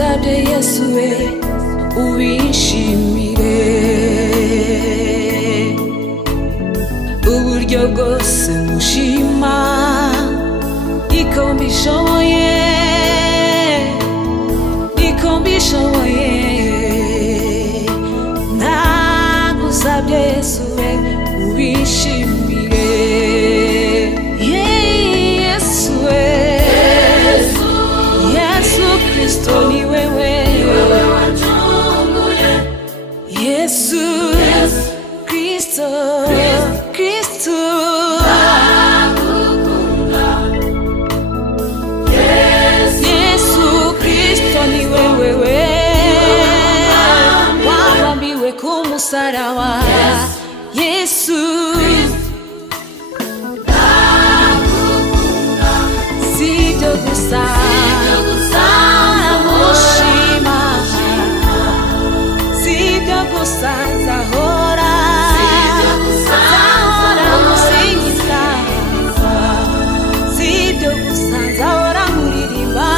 Ndagusabye Yesu we ubishimire uburyo bwose mushima iko mbishoboye ndagusabye Yesu we ubishimire Yesu we Yesu Kristo ni wewe wachunguye Yesu Kristo Yesu Kristo ni wewe wabambiwe kumusaraba Yesu sibyo gusa mushima sibyo gusa nzahora musingiza sibyo gusa nzahora muririmba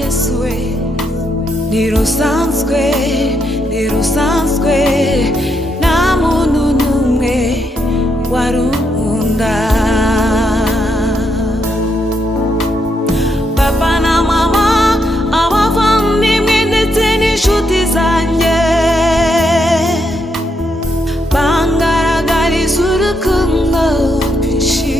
Yesu we nirusanzwe nta muntu n'umwe warukunda papa na mama abavandimwe ndetse n'inshuti zanjye bangaragariza urukundo rwinshi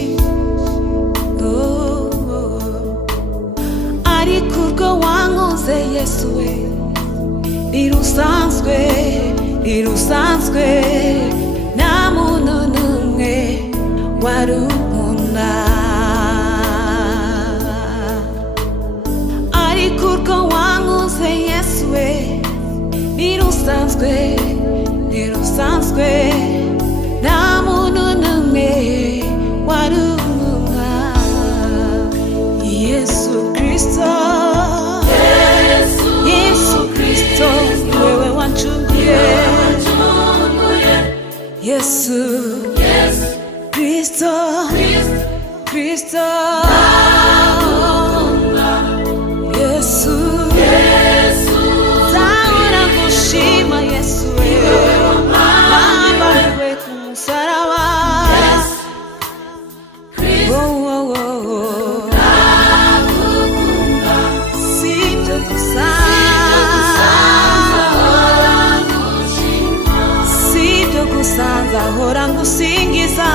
ariko urwo wankoze Yesu we nirusanzwe nta muntu n'umwe warukunda ariko urwo wankoze Yesu we nirusanzwe nta muntu n'umwe warukunda Yesu Kristo wewe wanchunguye Yesu Kristo Yesu zahora ngushima Yesu wabambiwe kumusaraba sibyo gusa nzahora ngusingiza